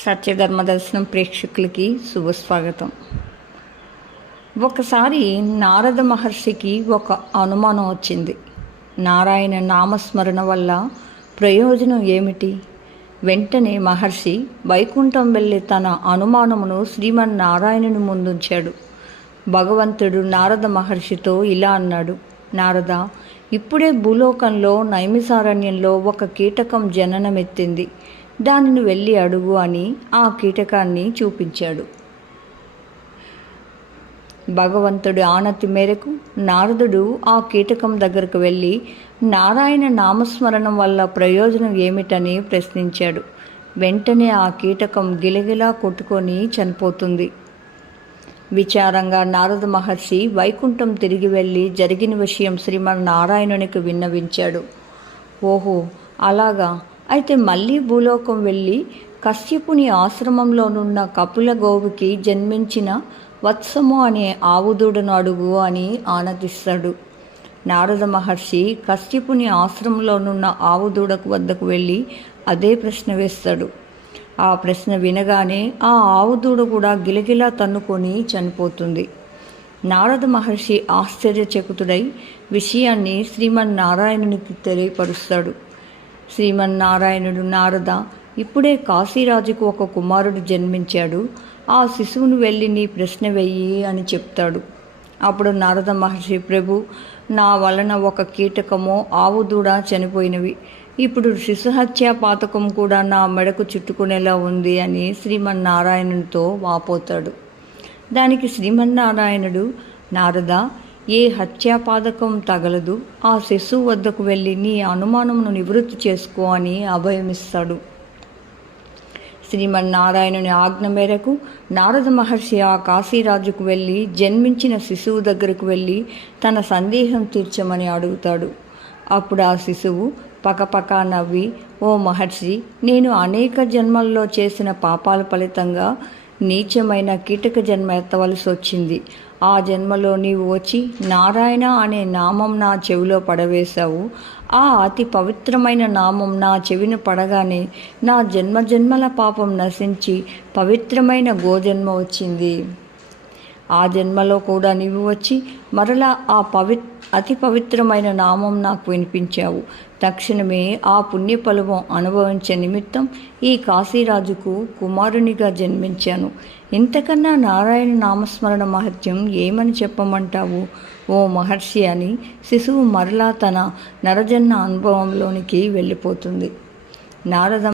సత్యధర్మ దర్శనం ప్రేక్షకులకి శుభస్వాగతం. ఒకసారి నారద మహర్షికి ఒక అనుమానం వచ్చింది. నారాయణ నామస్మరణ వల్ల ప్రయోజనం ఏమిటి? వెంటనే మహర్షి వైకుంఠం వెళ్ళి తన అనుమానమును శ్రీమన్నారాయణుని ముందుంచాడు. భగవంతుడు నారద మహర్షితో ఇలా అన్నాడు: నారద, ఇప్పుడే భూలోకంలో నైమిసారణ్యంలో ఒక కీటకం జననమెత్తింది. దానిని వెళ్ళి అడుగు అని ఆ కీటకాన్ని చూపించాడు. భగవంతుడి ఆనతి మేరకు నారదుడు ఆ కీటకం దగ్గరకు వెళ్ళి నారాయణ నామస్మరణం వల్ల ప్రయోజనం ఏమిటని ప్రశ్నించాడు. వెంటనే ఆ కీటకం గిలగిలా కొట్టుకొని చనిపోతుంది. విచారంగా నారద మహర్షి వైకుంఠం తిరిగి వెళ్ళి జరిగిన విషయం శ్రీమన్నారాయణునికి విన్నవించాడు. ఓహో, అలాగా, అయితే మళ్ళీ భూలోకం వెళ్ళి కశ్యపుని ఆశ్రమంలోనున్న కపిల గోవుకి జన్మించిన వత్సము అనే ఆవుదూడను అడుగు అని ఆనతిస్తాడు. నారద మహర్షి కశ్యపుని ఆశ్రమంలోనున్న ఆవుదూడకు వద్దకు వెళ్ళి అదే ప్రశ్న వేస్తాడు. ఆ ప్రశ్న వినగానే ఆ ఆవుదూడ కూడా గిలగిలా తన్నుకొని చనిపోతుంది. నారద మహర్షి ఆశ్చర్యచకితుడై విషయాన్ని శ్రీమన్నారాయణునికి తెలియపరుస్తాడు. శ్రీమన్నారాయణుడు: నారద, ఇప్పుడే కాశీరాజుకు ఒక కుమారుడు జన్మించాడు. ఆ శిశువును వెళ్ళి నీ ప్రశ్న వెయ్యి అని చెప్తాడు. అప్పుడు నారద మహర్షి: ప్రభు, నా వలన ఒక కీటకమో ఆవు దూడ చనిపోయినవి. ఇప్పుడు శిశుహత్యా పాతకం కూడా నా మెడకు చుట్టుకునేలా ఉంది అని శ్రీమన్నారాయణునితో వాపోతాడు. దానికి శ్రీమన్నారాయణుడు: నారద, ఏ హత్యాపాదకం తగలదు. ఆ శిశువు వద్దకు వెళ్ళి నీ అనుమానమును నివృత్తి చేసుకో అని అభయమిస్తాడు. శ్రీమన్నారాయణుని ఆజ్ఞ మేరకు నారద మహర్షి ఆ కాశీరాజుకు వెళ్ళి జన్మించిన శిశువు దగ్గరకు వెళ్ళి తన సందేహం తీర్చమని అడుగుతాడు. అప్పుడు ఆ శిశువు పకపక నవ్వి, ఓ మహర్షి, నేను అనేక జన్మల్లో చేసిన పాపాల ఫలితంగా నీచమైన కీటక జన్మ ఎత్తవలసి వచ్చింది. ఆ జన్మలో నీవు వచ్చి నారాయణ అనే నామం నా చెవిలో పడవేశావు. ఆ అతి పవిత్రమైన నామం నా చెవిన పడగానే నా జన్మజన్మల పాపం నశించి పవిత్రమైన గోజన్మ వచ్చింది. ఆ జన్మలో కూడా నీవు వచ్చి మరలా ఆ అతి పవిత్రమైన నామం నాకు వినిపించావు. తక్షణమే ఆ పుణ్యఫలము అనుభవించే నిమిత్తం ఈ కాశీరాజుకు కుమారునిగా జన్మించాను. ఇంతకన్నా నారాయణ నామస్మరణ మహత్యం ఏమని చెప్పమంటావు ఓ మహర్షి అని శిశువు మరలా తన నరజన్మ అనుభవంలోనికి వెళ్ళిపోతుంది. నారద